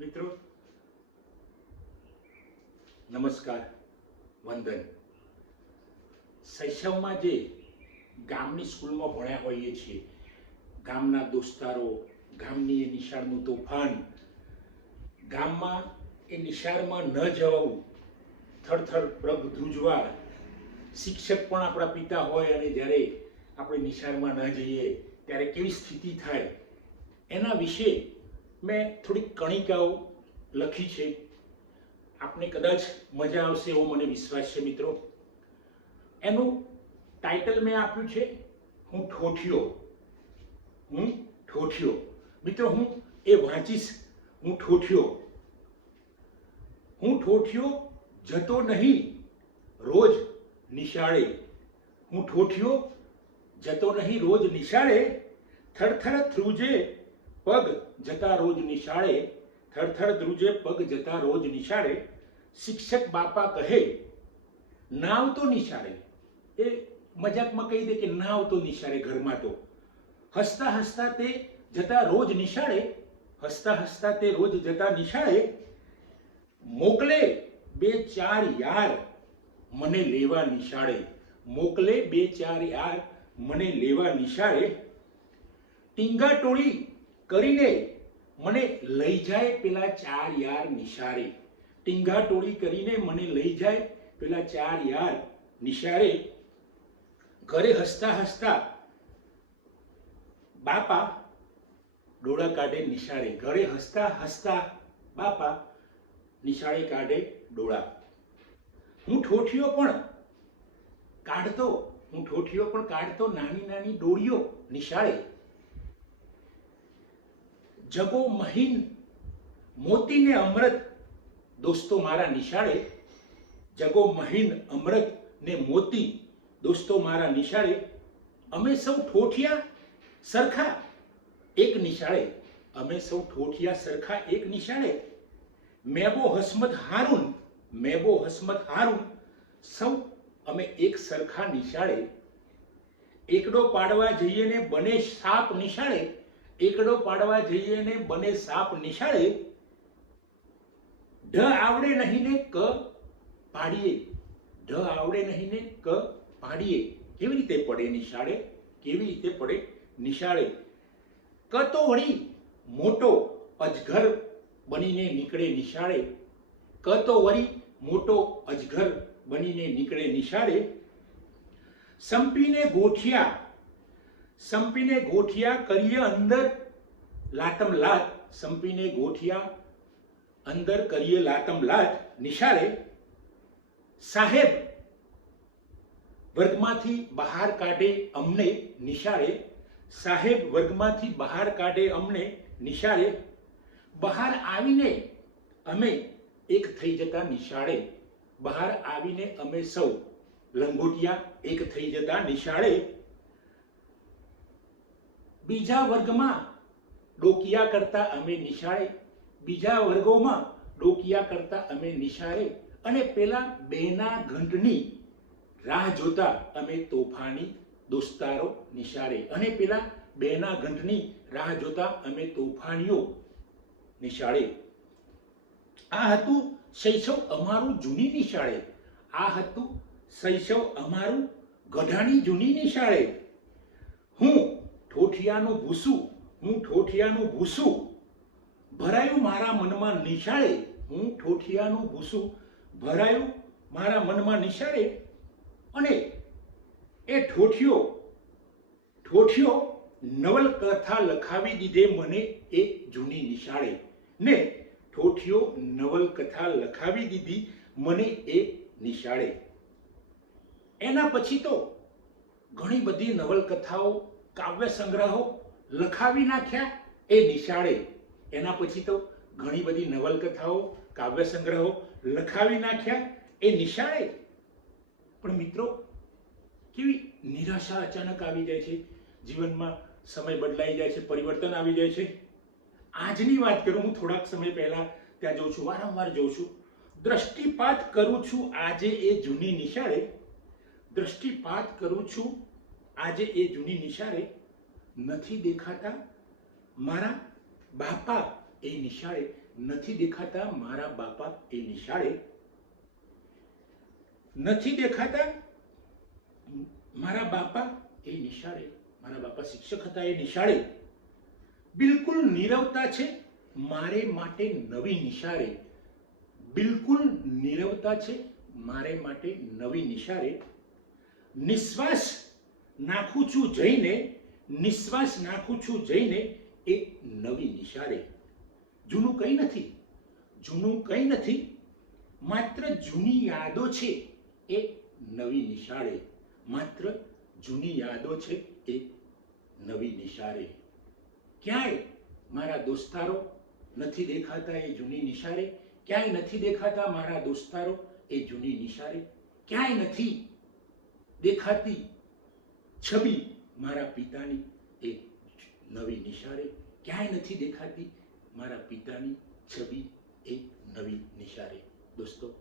મિત્રો નમસ્કાર, વંદન. શૈશવમાં જે ગામની સ્કૂલમાં ભણ્યા હોઈએ છીએ, ગામના દોસ્તારો, ગામની એ નિશાળનું તોફાન, ગામમાં એ નિશાળમાં ન જવું, થરથર પગ ધ્રુજવા, શિક્ષક પણ આપણા પિતા હોય અને જ્યારે આપણે નિશાળમાં ન જઈએ ત્યારે કેવી સ્થિતિ થાય, એના વિશે મેં થોડીક કણિકાઓ લખી છે. આપને કદાચ મજા આવશે એવો મને વિશ્વાસ છે. મિત્રો, એનું ટાઇટલ મેં આપ્યું છે હું ઠોઠિયો. હું ઠોઠિયો. મિત્રો, હું એ વાંચીશ. હું ઠોઠિયો. હું ઠોઠિયો જતો નહીં રોજ નિશાળે. હું ઠોઠિયો જતો નહીં રોજ નિશાળે. થરથર ધ્રુજે પગ જતા રોજ નિશાળે. થરથર ધ્રુજે પગ જતા રોજ નિશાળે. શિક્ષક બાપા કહે ના આવતો નિશાળે. એ મજાકમાં કહી દે કે ના આવતો નિશાળે. ઘરમાં તો હસતા હસતા તે જતા રોજ નિશાળે. હસતા હસતા તે રોજ જતા નિશાળે. મોકલે બે ચાર યાર મને લેવા નિશાળે. મોકલે બે ચાર યાર મને લેવા નિશાળે. ટીંગા ટોળી કરીને મને લઈ જાય પેલા ચાર યાર નિશાળે. ટીંગા ટોળી કરીને મને લઈ જાય પેલા ચાર યાર નિશાળે. ઘરે હસતા હસતા બાપા ડોળા કાઢે નિશાળે. ઘરે હસતા હસતા બાપા નિશાળે કાઢે ડોળા. હું ઠોઠિયો પણ કાઢતો. હું ઠોઠિયો પણ કાઢતો નાની નાની ડોળીઓ નિશાળે. જગો મહીન મોતી ને અમૃત દોસ્તો મારા નિશાળે. જગો મહીન અમૃત ને મોતી દોસ્તો મારા નિશાળે. અમે સૌ ઠોઠિયા સરખા એક નિશાળે. અમે સૌ ઠોઠિયા સરખા એક નિશાળે. મેબો હસમત હારૂન. મેબો હસમત હારૂન સૌ અમે એક સરખા નિશાળે. એકડો પાડવા જઈએ ને બને સાપ નિશાળે. એકડો પાડવા જઈએ ને બને સાપ નિશાળે. ઢ આવડે નહીં ને ક પાડીએ. ઢ આવડે નહીં ને ક પાડીએ. કેવી રીતે પડે નિશાળે? કેવી રીતે પડે નિશાળે? ક તો વળી મોટો અજગર બનીને નીકળે નિશાળે. ક તો વળી મોટો અજગર બનીને નીકળે નિશાળે. સંપીને ગોઠિયા. સંપીને ગોઠિયા કરીએ અંદર લાતમ લાત. સંપીને ગોઠિયા અંદર કરીએ લાતમ લાત નિશાળે. સાહેબ વર્ગમાંથી બહાર કાઢે અમને નિશાળે. સાહેબ વર્ગમાંથી બહાર કાઢે અમને નિશાળે. બહાર આવીને અમે એક થઈ જતા નિશાળે. બહાર આવીને અમે સૌ લંગોટિયા એક થઈ જતા નિશાળે. બીજા વર્ગમાં ડોકિયા કરતા અમે નિશાળે. બીજા વર્ગોમાં ડોકિયા કરતા અમે નિશાળે. અને પેલા બેના ઘંટની રાહ જોતા અમે તોફાની દોસ્તારો નિશાળે. અને પેલા બેના ઘંટની રાહ જોતા અમે તોફાનીઓ નિશાળે. આ હતું શૈશવ અમારું જૂની નિશાળે. આ હતું શૈશવ અમારું ગધાની જૂની નિશાળે. હું ઠોઠિયાનું ભૂસું. હું ઠોઠિયાનું ભૂસું ભરાયું મારા મનમાં નિશાળે. હું ઠોઠિયાનું ભૂસું ભરાયું મારા મનમાં નિશાળે. અને એ ઠોઠિયો નવલકથા લખાવી દીધે મને એ જૂની નિશાળે. ને ઠોઠિયો નવલકથા લખાવી દીધી મને એ નિશાળે. એના પછી તો ઘણી બધી નવલકથાઓ, કાવ્ય સંગ્રહો લખાવી નાખ્યા એ નિશાળે. એના પછી તો ઘણી બધી નવલકથાઓ, કાવ્ય સંગ્રહો લખાવી નાખ્યા એ નિશાળે. પણ મિત્રો, કેવી નિરાશા અચાનક આવી જાય છે જીવનમાં. સમય બદલાઈ જાય છે, પરિવર્તન આવી જાય છે. આજની વાત કરું, હું થોડાક સમય પહેલા ત્યાં જઉં છું, વારંવાર જઉં છું. દ્રષ્ટિપાત કરું છું આજે એ જૂની નિશાળે. દ્રષ્ટિપાત કરું છું આજે એ જૂની નિશાળે. નથી દેખાતા મારા બાપા એ નિશાળે. નથી દેખાતા મારા બાપા એ નિશાળે, નથી દેખાતા મારા બાપા એ નિશાળે, મારા બાપા શિક્ષક હતા એ નિશાળે, બિલકુલ નીરવતા છે મારે માટે નવી નિશાળે, બિલકુલ નીરવતા છે મારે માટે નવી નિશાળે, નિશ્વાસ નાખું છું જઈને, નિશ્વાસ નાખું છું જઈને એ નવી નિશાળે, જૂનું કંઈ નથી, જૂનું કંઈ નથી, માત્ર જૂની યાદો છે એ નવી નિશાળે, માત્ર જૂની યાદો છે એ નવી નિશાળે. ક્યાંય મારા દોસ્તારો નથી દેખાતા એ જૂની નિશાળે, ક્યાંય નથી દેખાતા મારા દોસ્તારો એ જૂની નિશાળે, ક્યાંય નથી દેખાતી છબી મારા પિતાની એ નવી નિશાળે, ક્યાંય નથી દેખાતી મારા પિતાની છબી એ નવી નિશાળે. દોસ્તો,